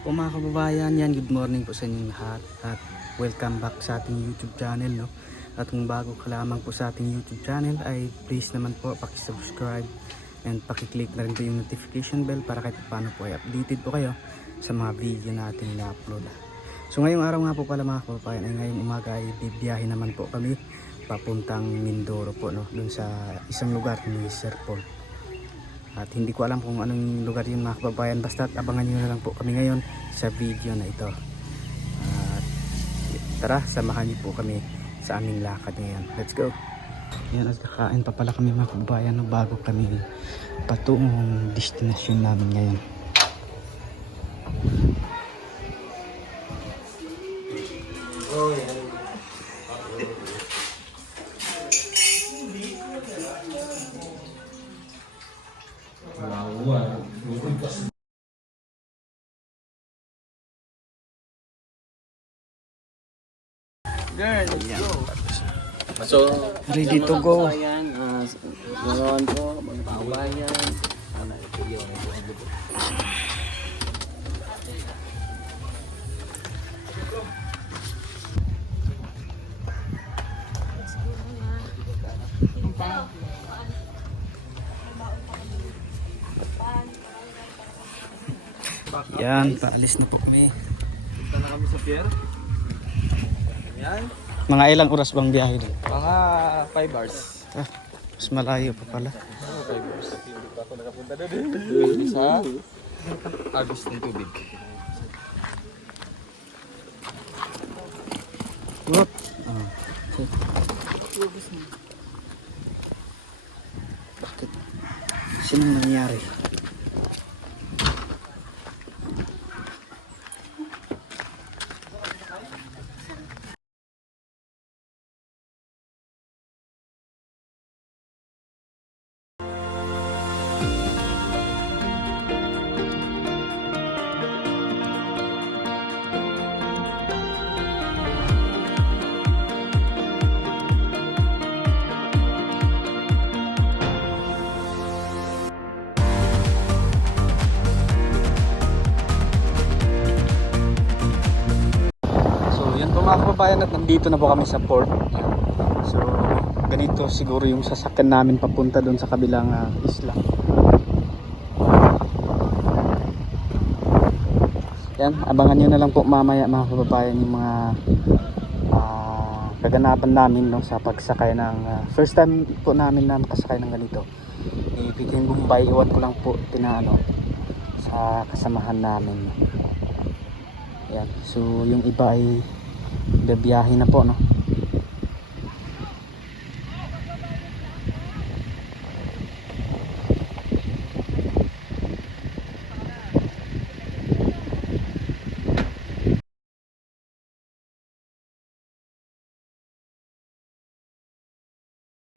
po mga kababayan, yan, good morning po sa inyong lahat at welcome back sa ating YouTube channel, no? At kung bago ka lamang po sa ating YouTube channel ay please naman po paki-subscribe and paki-click na rin po yung notification bell para kahit paano po ay updated po kayo sa mga video natin na upload. So ngayong araw nga po pala mga kababayan ay ngayong umaga ay bibiyahe naman po kami papuntang Mindoro po, no? Dun sa isang lugar ni Sir Paul. At hindi ko alam kung anong lugar yun mga kababayan, basta abangan nyo na lang po kami ngayon sa video na ito. At tara, samahan niyo po kami sa aming lakad ngayon. Let's go! Ayan, at kakain pa pala kami mga kababayan, no, bago kami patungong destination namin ngayon. Girl, let's go. So, Ready to go. Ganoon po, mga kabayan. Yan, paalis na po kami. Punta na kami sa pier. Yan. Mga ilang oras bang biyahe doon? Mga 5 hours. Ah, mas malayo pa pala. 5 hours. Hindi pa ako nakapunta doon. Sa agos ng tubig. Whoop. Ah, bakit? Sinong nangyari? Mga kababayan, at nandito na po kami sa port. So ganito siguro yung sasakyan namin papunta doon sa kabilang isla. Yan, abangan nyo na lang po mamaya mga kababayan yung mga kaganapan namin, no, sa pagsakay ng first time po namin na makasakay ng ganito. Ipitin Bombay, iwan ko lang po tinaano sa kasamahan namin. Yan, so yung iba ay biyahe na po, no.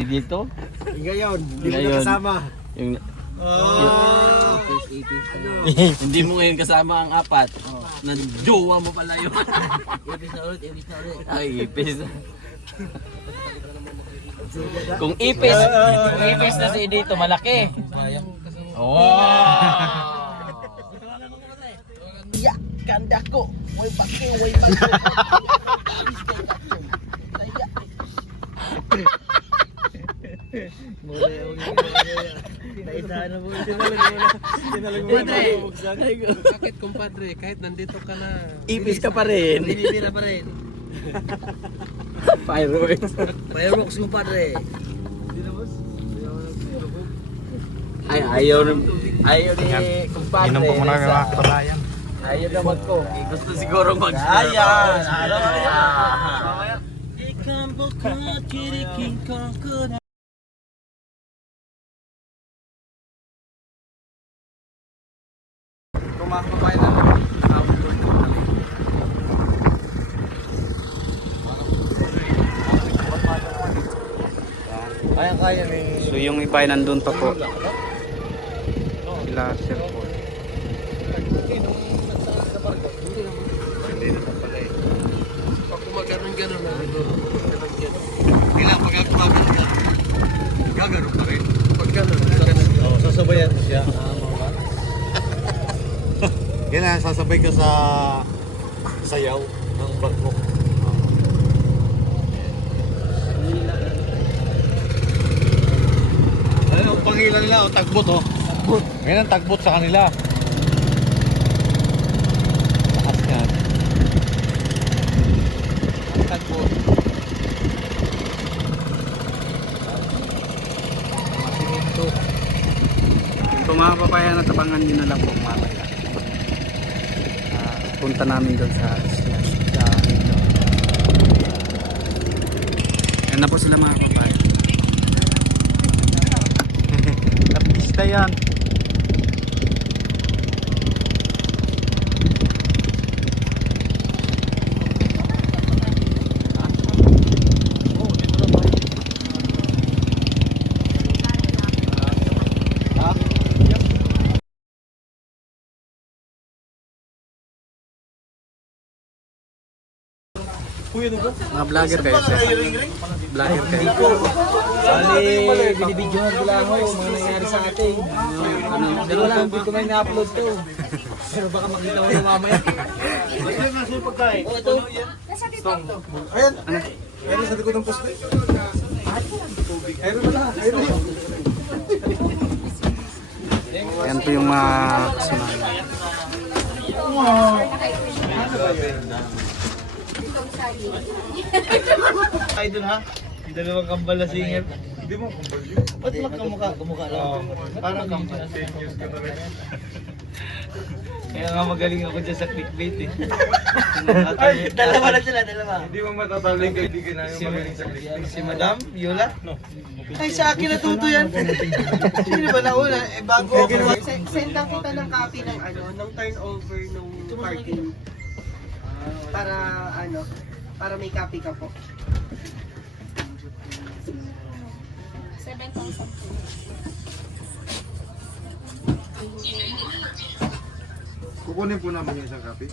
Dito? Ngayon, hindi mo na kasama. Yung Hindi mo ngayon kasama ang apat. Nandiyowa mo pala yun. ipis na ulit. Ay, ipis. Kung ipis na si dito, malaki. Oh! Ya, ganda ko. Way baki. Bakit kumpadre? Kahit nandito ka na. Ipis ka pa rin. Binibira pa rin. Fireworks mo padre. Ay, ayaw ni kumpadre. Inom po muna mga kababayan. Ayaw naman ko. Gusto siguro mag-ayan. Ikan bukod, kiriking kongkod. Kung mga kababayan na Kaya ni. so yung iba ay nandun pa po. Sila Sir Paul. Pag gumagano'n na siguro. Kailangan pag gumagano'n. Gagano'n pa rin. Pag gano'n. Sasabayan siya. Kailangan sasabay ka sa sayaw ng barko. Ano ang pangilan nila? Tagbot oh. Tagbot. Ngayon ang tagbot sa kanila. Lakas yan. Tagbot. Masiminto. Kung mga kababayan, natabangan nyo na lang po mamaya. Punta namin doon sa isla. Sa ito. Yan na po sila mga kababayan. Artista yan. Mga vlogger kayo sir. Vlogger kayo. Bali, binibidyohan ko lang ako yung mga nangyari sa atin. Pero wala, hindi ko na ina-upload to. Pero baka makita mo na mamaya. Oh, ito. Ayan. Ayan sa likod ng poste. Ayan pala. Ayan. Yan po yung mga kasamahan. Idol ha? Yung dalawang kambal na singer. Hindi mo kumbal yun. Ba't magkamukha? Kamukha lang. Parang kambal. Kaya nga magaling ako dyan sa clickbait eh. Dalawa na sila, dalawa. Hindi mo matatalo yung kaibigan namin magaling sa clickbait. Si Madam Yola? Ay, sa akin natuto yan. Sino ba nauna? Eh, bago ako. Send lang kita ng copy ng ng turnover ng parking. Para para may copy ka po. 7,000. Kukunin po namin yung isang copy.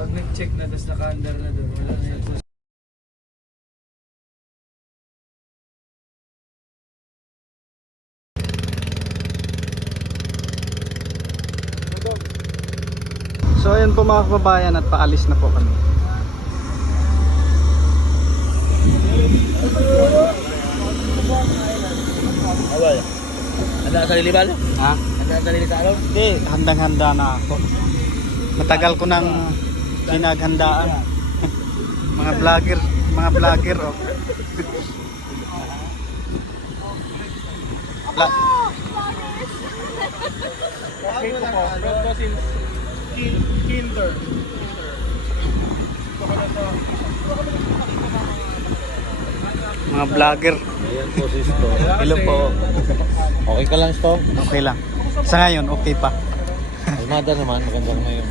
Pag nag-check na, tapos naka-under na doon, wala na yun. So ayun po mga kababayan at paalis na po kami. Awal. Handa sa lilibal? Ha? Handa sa lilibal? Hindi, handang-handa na ako. Matagal ko nang pinaghandaan. Mga vlogger oh. Mga vlogger. Ayan po si Sto. Hello po. Okay ka lang Sto? Okay lang. Sa ngayon, okay pa. Almada naman, maganda naman yung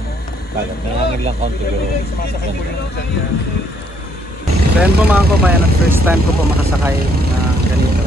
tagat. Nangangin lang kaunti pero So yan po mga kababayan, at first time ko po makasakay na ganito.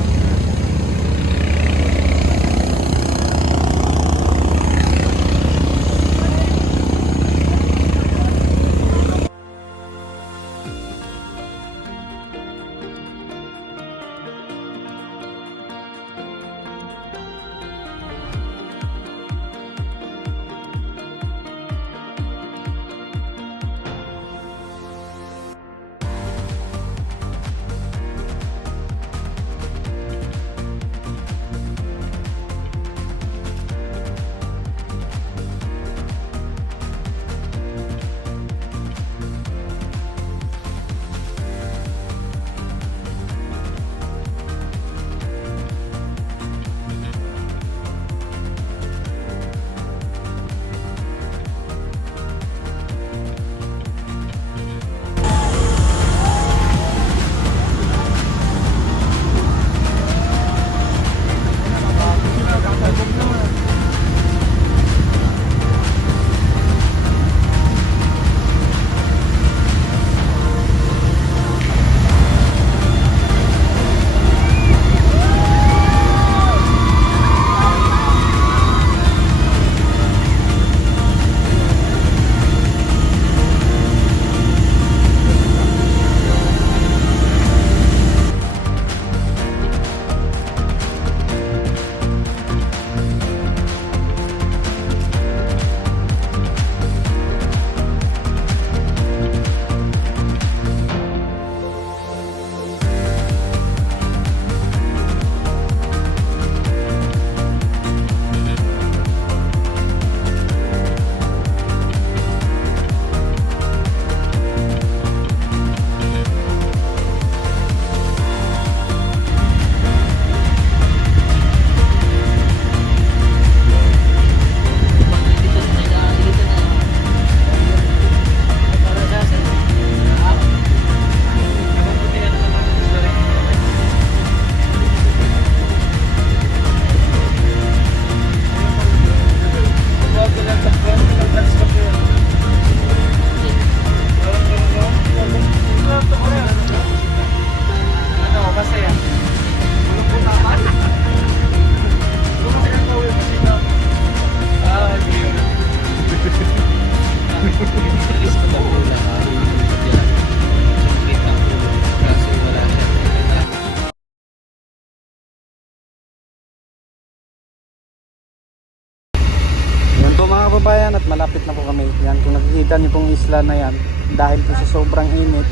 isla na yan, dahil po sa sobrang init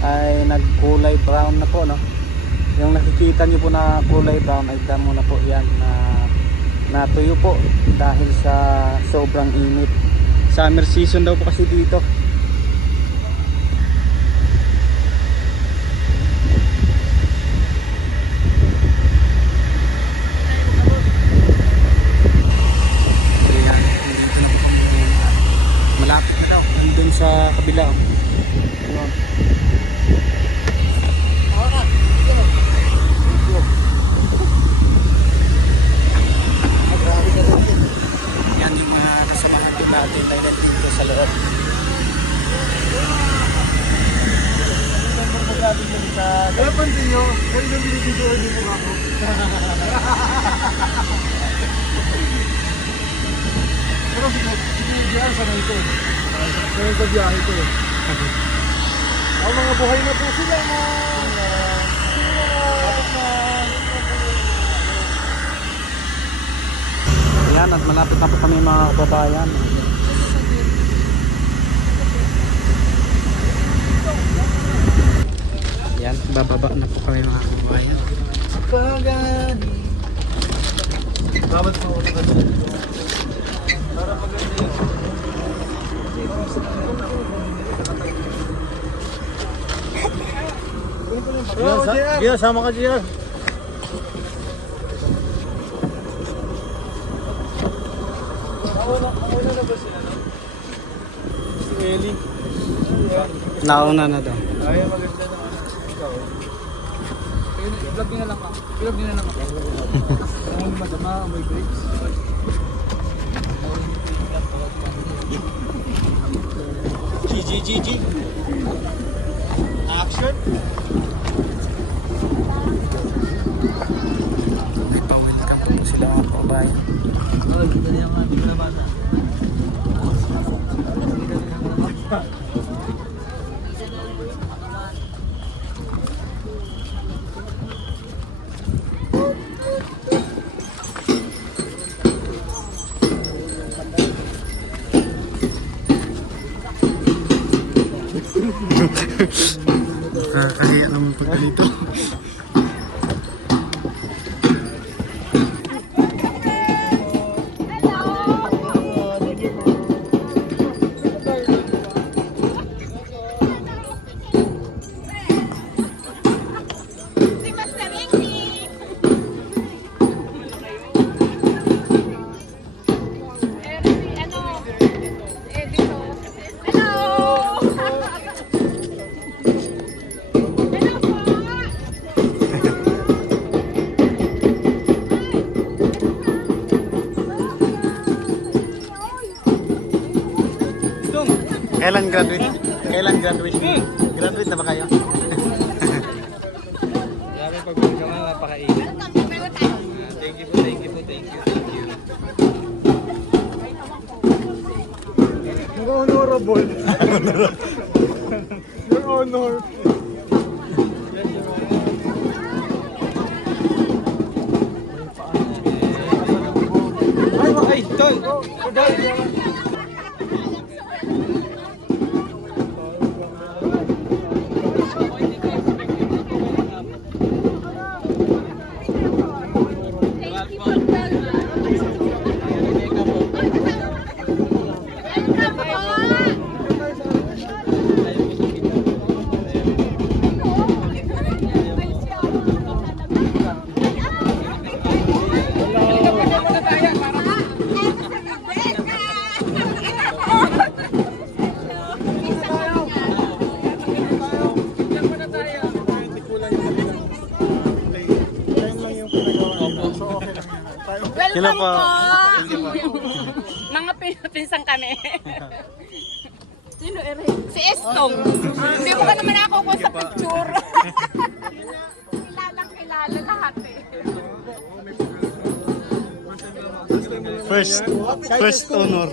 ay nagkulay brown na po, no? Yung nakikita nyo po na kulay brown ay damo na po yan na natuyo po dahil sa sobrang init. Summer season daw po kasi dito. Ayan, malapit na daw dun sa kabila. Ayun. Yan yung mga kasamahan ko natin na dito sa loob. Napansin nyo, kayo nang binibidyoan niyo po ako. Pero sige, sanay ko. Sanay ko biyahe ko. Ang mga buhay na po sila. Ayan, at malapit na po kami mga kababayan. Ayan, bababa na po kami mga kababayan. Pagani. Babat po ako sa para maganda yun. Gia, sama ka Gia. Nauna na ba sila? Si Ellie. Nauna na daw. Ay, maganda naman. Ikaw. I-vlog nyo na lang ka. I-vlog nyo na lang ako. Ang madama, may brakes. G. Action. May pang-welcome po sila mga kababayan. Oh, kita niya nga. Hindi ko nabasa. Kaya naman po dito. Kailan graduate? Kailan graduate? Graduate na ba kayo? Grabe pag-vlog ka nga, napakainit. Thank you po. Yung honorable. Yung honor. Ay, tol! Sino po? Mga pinsang kami. Sino Eric? Si Estong. Hindi mo ka naman ako kung sa picture. Kilala lahat eh. First honor.